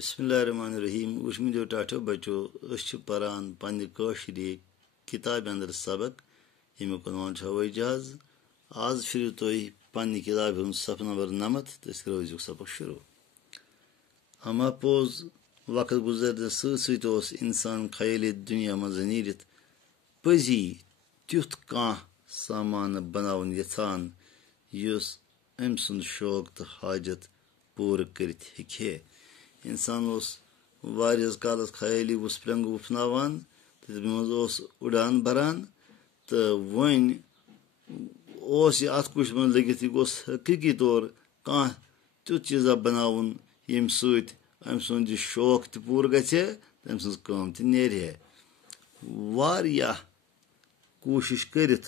बिस्मिल्लाहिर्रहमानिर्रहीम। उश्मिदो टाठो बचो पारान पन्ने कशरी किताब अंदर सबक यमुक उन्वान हवाई जहाज। आज फिर तुह पन्ने किताब हूं सफ नंबर 9 तो करो सबक शुरू। अमा पोज वक्त गुजर सत इंसान खयाली दुनिया मज नीरित पजी तुथ कह सामान बनावन यछान युस अम सुंद शौक तो हाजत पूर करित हेके। इंसान वारियस कालस खयाली वुस्प्रेंग वुफनावान तथ मज उड़ान बरान तो वन अत कुछ मज लगित यह गोस हकीकी तौर कह तुथ चीज़ा बनावन यम सत अम सुंद शौक तो पूर गछे तम सज काम तो नेरहे। वारिया कोशिश करित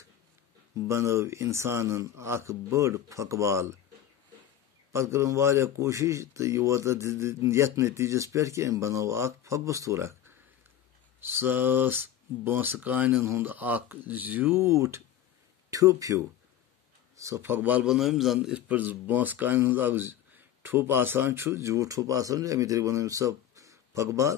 बनव इंसान अख बड़ फकबाल। पत कर वारिया कोशिश तो यह वोत यथ नतीजस पे कि अम बनव अख फकबस्तूर। सस बस कान हुंद अख ज्यूठ ठुप हूँ सो फकबाल बनव जन इत पे बस कान हुंद अख ठुप आसान ज्यूठ ठुप आसान अमे तरी बनव सो फकबाल।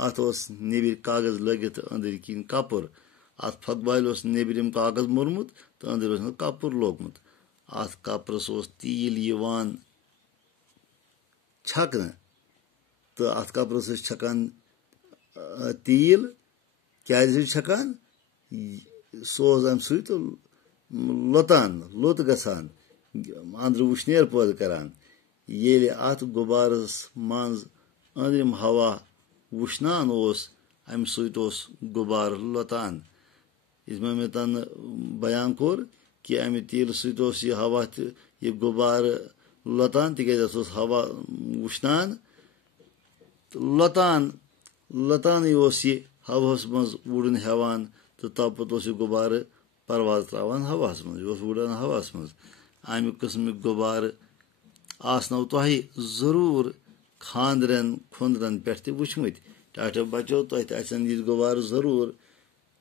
अत नेबर कागज लगित अंदर किन कपुर। अत फकबाल नेबरम कागज मोरमुत तो अंदर कपुर लोगमुत। अत कपरस तील यवान छकन तो अत कपरस छकान तील क्या छकान सो अम सत लोतान लोत गसान अंदर वुशनेर पैद करान। ये अत गुबारस मज अंदरम हवा वुशनान अम सत गुबार लोतान। इसमें मे तन बयान कोर कि अमे तील सत यह हवा यह गुबार लोतान तिक हवा वुशनान लोतान लोतान यह हवास मज उड़न हेवान तो तपत यह गुबार परवाज त्रावान हवास मज उड़ान हवास मज। अमे किस्म गुबार आसनो तुह जरूर खानदरन खुंदरन पे वुचमत। टाठो बचो तुह यह गुबार जरूर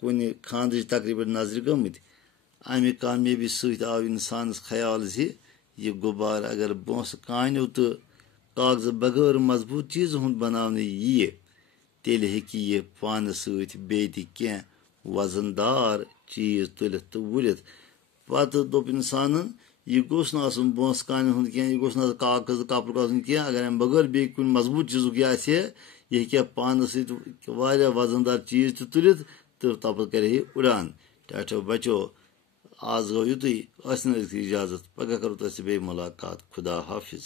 कुन खानद तकरीबन नजर गमत। अमे कामयाबी सत आव इंसानस ख्याल यह गुबार अगर बस कानो तो कागज बगैर मजबूत चीज हुंद बनाने यी तेल हेकी यह पान सत कह वजनदार चीज तुलित तो वुलित। पत दोप इंसान यह गोस न बस कान हुंद कह यह गोस न कागज कपड़ कह अगर अम बगैर बे कुन मजबूत चीजुक यह हेक पान सत वजनदार चीज तो तुलित तो तप कर उड़ान। टाठो बचो आज गो युत इजाजत पगह करो तुझ बे मुलाकात। खुदा हाफिज।